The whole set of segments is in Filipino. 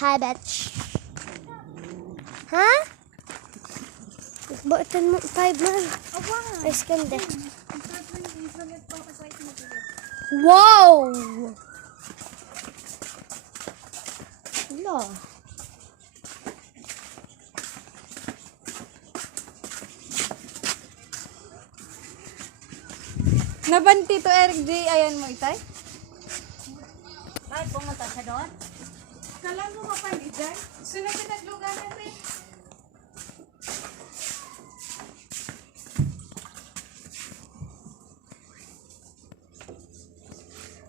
Hi, bitch. Ha? Buatan mo 5 man. Ay, skanda. Wow! Wala. Nabanti to Eric J. Ayan mo, itay. Bakit pumunta siya doon? Kala mo mapanigan? Sunod na naglugan natin.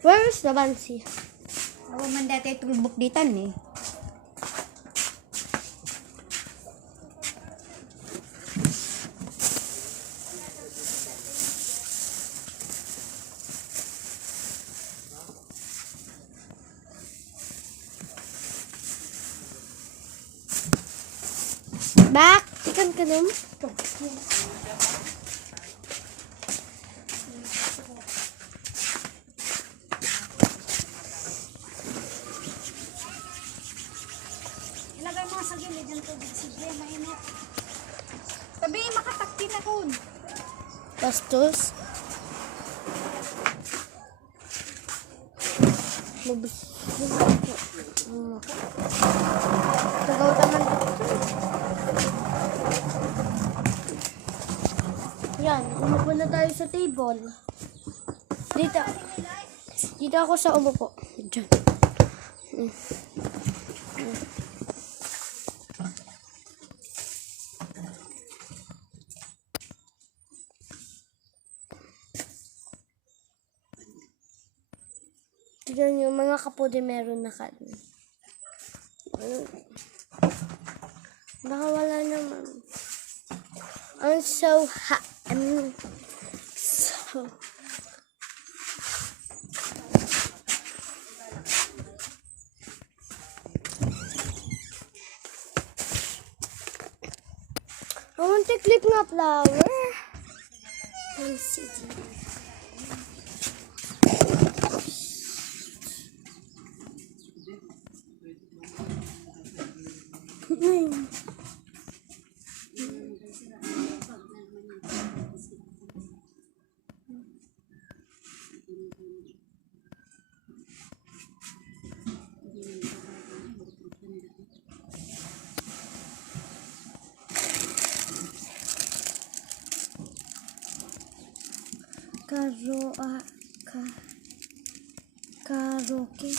Where is the Bansi? Oo, man dati tulbok ditan eh. Back! Ikan ka naman. Ilagay mo sa gilid yung tubig. Sige, mainit. Sabi, makatakti na kun. Bastos. Mabus. Tagaw naman dito. Yan, umupo na tayo sa table. Dito. Dito ako sa umupo. Diyan. Diyan yung mga kapude meron na kanin. Baka wala naman. I'm so hot. So... I want to clip nga flower. Let's see. Karaoke.